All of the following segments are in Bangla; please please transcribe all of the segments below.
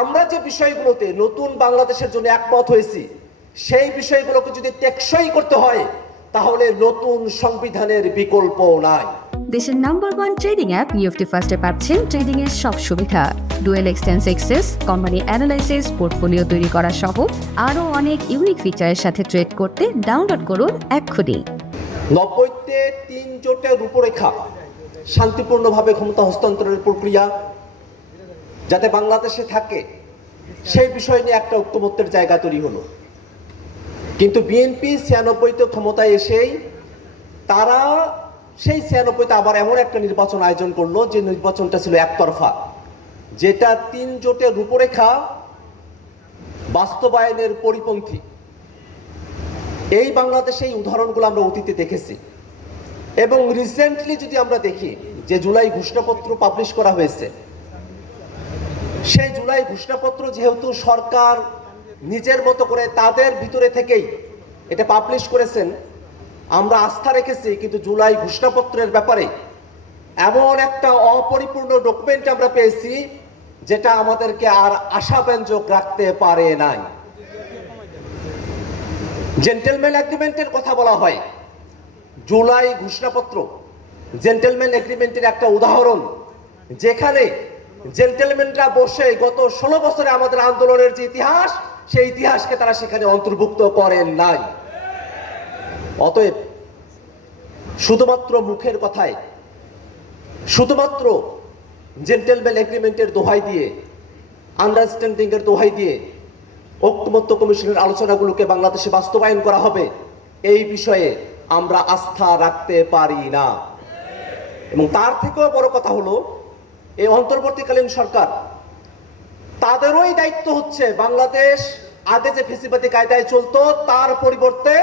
আমরা যে বিষয়গুলোতে নতুন বাংলাদেশের জন্য একমত হয়েছি সেই বিষয়গুলোকে যদি টেকসই করতে হয় তাহলে নতুন সংবিধানের বিকল্প নাই। দেশের নাম্বার ওয়ান ট্রেডিং অ্যাপ নিউফটি ফার্স্টে পাচ্ছেন ট্রেডিং এর সব সুবিধা। ডুয়েল এক্সটেন্স এক্সেস কোম্পানি অ্যানালাইসিস পোর্টফোলিও তৈরি করা সহ আরও অনেক ইউনিক ফিচারের সাথে ট্রেড করতে ডাউনলোড করুন এক্ষুনি। নব্বইতে তিন জোটের রূপরেখা শান্তিপূর্ণভাবে ক্ষমতা হস্তান্তরের প্রক্রিয়া যাতে বাংলাদেশে থাকে, সেই বিষয় নিয়ে একটা ঐক্যমত্যের জায়গা তৈরি হলো। কিন্তু বিএনপি ছিয়ানব্বইতে ক্ষমতায় এসেই তারা সেই ছিয়ানব্বইতে আবার এমন একটা নির্বাচন আয়োজন করল যে নির্বাচনটা ছিল একতরফা, যেটা তিন জোটের রূপরেখা বাস্তবায়নের পরিপন্থী। এই বাংলাদেশে এই উদাহরণগুলো আমরা অতীতে দেখেছি। এবং রিসেন্টলি যদি আমরা দেখি যে জুলাই ঘোষণাপত্র পাবলিশ করা হয়েছে সেই জুলাই ঘোষণাপত্র যেহেতু সরকার নিজের মতো করে তাদের ভিতরে থেকেই এটা পাবলিশ করেছেন, আমরা আস্থা রেখেছি, কিন্তু জুলাই ঘোষণাপত্রের ব্যাপারে এমন একটা অপরিপূর্ণ ডকুমেন্ট আমরা পেয়েছি, যেটা আমাদেরকে আর আশাব্যঞ্জক রাখতে পারে নাই। জেন্টেলম্যান এগ্রিমেন্টের কথা বলা হয়। জুলাই ঘোষণাপত্র জেন্টেলম্যান এগ্রিমেন্টের একটা উদাহরণ, যেখানে জেন্টেলম্যানরা বসে গত ষোলো বছরে আমাদের আন্দোলনের যে ইতিহাস, সেই ইতিহাসকে তারা সেখানে অন্তর্ভুক্ত করেন নাই। অতএব শুধুমাত্র মুখের কথায়, শুধুমাত্র জেন্টেলম্যান এগ্রিমেন্টের দোহাই দিয়ে আন্ডারস্ট্যান্ডিং এর দোহাই দিয়ে ঐক্যমত্য কমিশনের আলোচনাগুলোকে বাংলাদেশে বাস্তবায়ন করা হবে, এই বিষয়ে আমরা আস্থা রাখতে পারি না। এবং তার থেকেও বড় কথা হলো এই অন্তর্বর্তীকালীন সরকার। তাদেরই দায়িত্ব হচ্ছে বাংলাদেশ আগে যে ফেসিবাদী কায়দায় চলতো, তার পরিবর্তে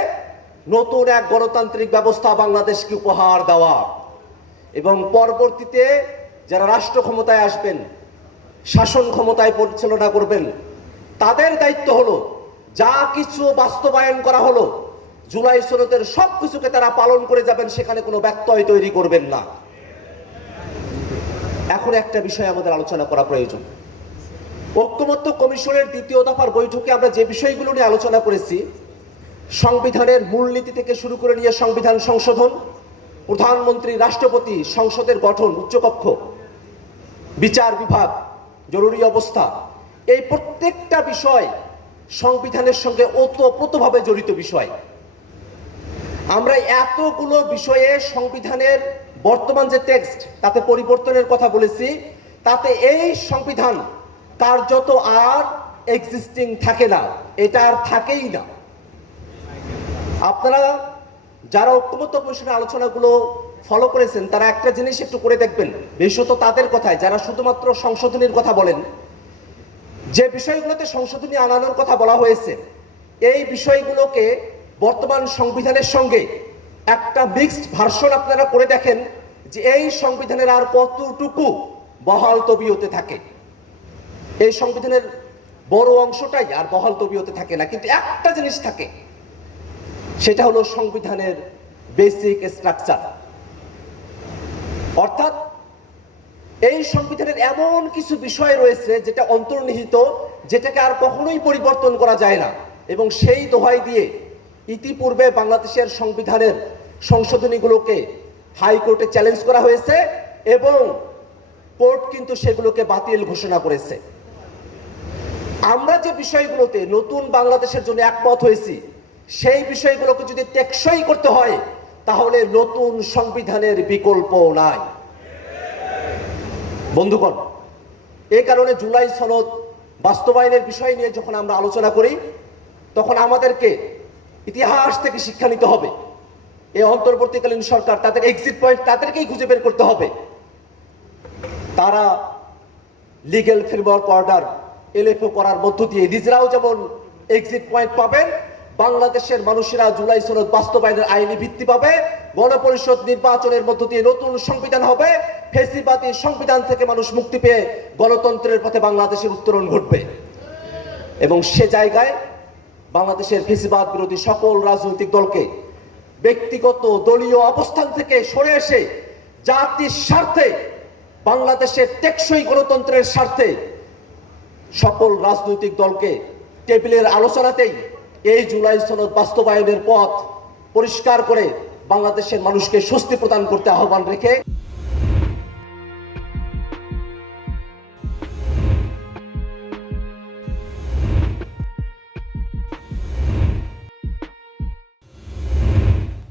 নতুন এক গণতান্ত্রিক ব্যবস্থা বাংলাদেশকে উপহার দেওয়া। এবং পরবর্তীতে যারা রাষ্ট্র ক্ষমতায় আসবেন, শাসন ক্ষমতায় পরিচালনা করবেন, তাদের দায়িত্ব হলো যা কিছু বাস্তবায়ন করা হলো, জুলাই সনদের সব কিছুকে তারা পালন করে যাবেন, সেখানে কোনো ব্যত্যয় তৈরি করবেন না। এখন একটা বিষয় আমাদের আলোচনা করা প্রয়োজন। ঐক্যমত্য কমিশনের দ্বিতীয় দফার বৈঠকে আমরা যে বিষয়গুলো নিয়ে আলোচনা করেছি, সংবিধানের মূলনীতি থেকে শুরু করে নিয়ে সংবিধান সংশোধন, প্রধানমন্ত্রী, রাষ্ট্রপতি, সংসদের গঠন, উচ্চকক্ষ, বিচার বিভাগ, জরুরি অবস্থা, এই প্রত্যেকটা বিষয় সংবিধানের সঙ্গে ওতপ্রোতভাবে জড়িত বিষয়। আমরা এতগুলো বিষয়ে সংবিধানের বর্তমান যে টেক্সট, তাতে পরিবর্তনের কথা বলেছি, তাতে এই সংবিধান কার্যত আর এক্সিস্টিং থাকে না, এটা আর থাকেই না। আপনারা যারা ঐক্যমত্য কমিশনের আলোচনাগুলো ফলো করেছেন, তারা একটা জিনিস একটু করে দেখবেন, বিশেষত তাদের কথায়, যারা শুধুমাত্র সংশোধনীর কথা বলেন, যে বিষয়গুলোতে সংশোধনী আনানোর কথা বলা হয়েছে, এই বিষয়গুলোকে বর্তমান সংবিধানের সঙ্গে একটা মিক্সড ভার্সন আপনারা করে দেখেন যে এই সংবিধানের আর কতটুকু বহাল তবিয়তে থাকে। এই সংবিধানের বড় অংশটাই আর বহাল তবিয়তে থাকে না, কিন্তু একটা জিনিস থাকে। সেটা হলো সংবিধানের বেসিক স্ট্রাকচার অর্থাৎ এই সংবিধানের এমন কিছু বিষয় রয়েছে যেটা অন্তর্নিহিত, যেটাকে আর কখনোই পরিবর্তন করা যায় না, এবং সেই দোহাই দিয়ে ইতিপূর্বে বাংলাদেশের সংবিধানের সংশোধনীগুলোকে হাইকোর্টে চ্যালেঞ্জ করা হয়েছে এবং কোর্ট কিন্তু সেগুলোকে বাতিল ঘোষণা করেছে। আমরা যে বিষয়গুলোতে নতুন বাংলাদেশের জন্য একমত হয়েছি, সেই বিষয়গুলোকে যদি টেকসই করতে হয়, তাহলে নতুন সংবিধানের বিকল্প নাই। বন্ধুগণ এই কারণে জুলাই সনদ বাস্তবায়নের বিষয় নিয়ে যখন আমরা আলোচনা করি, তখন আমাদেরকে ইতিহাস থেকে শিক্ষা নিতে হবে। এই অন্তর্বর্তীকালীন সরকার তাদের এক্সিট পয়েন্ট তাদেরকেই খুঁজে বের করতে হবে। তারা লিগেল ফ্রেমওয়ার্ক অর্ডার এলএফও করার মধ্য দিয়ে নিজেরাও যেমন এক্সিট পয়েন্ট পাবেন, বাংলাদেশের মানুষেরা জুলাই সনদ বাস্তবায়নের আইনি ভিত্তি পাবে, গণপরিষদ নির্বাচনের মধ্য দিয়ে নতুন সংবিধান হবে, ফেসিবাদী সংবিধান থেকে মানুষ মুক্তি পেয়ে গণতন্ত্রের পথে বাংলাদেশের উত্তরণ ঘটবে। এবং সে জায়গায় বাংলাদেশের ফেসিবাদ বিরোধী সকল রাজনৈতিক দলকে ব্যক্তিগত দলীয় অবস্থান থেকে সরে এসে জাতির স্বার্থে, বাংলাদেশের টেকসই গণতন্ত্রের স্বার্থে সকল রাজনৈতিক দলকে টেবিলের আলোচনাতেই এই জুলাই সনদ বাস্তবায়নের পথ পরিষ্কার করে বাংলাদেশের মানুষকে স্বস্তি প্রদান করতে আহ্বান রেখে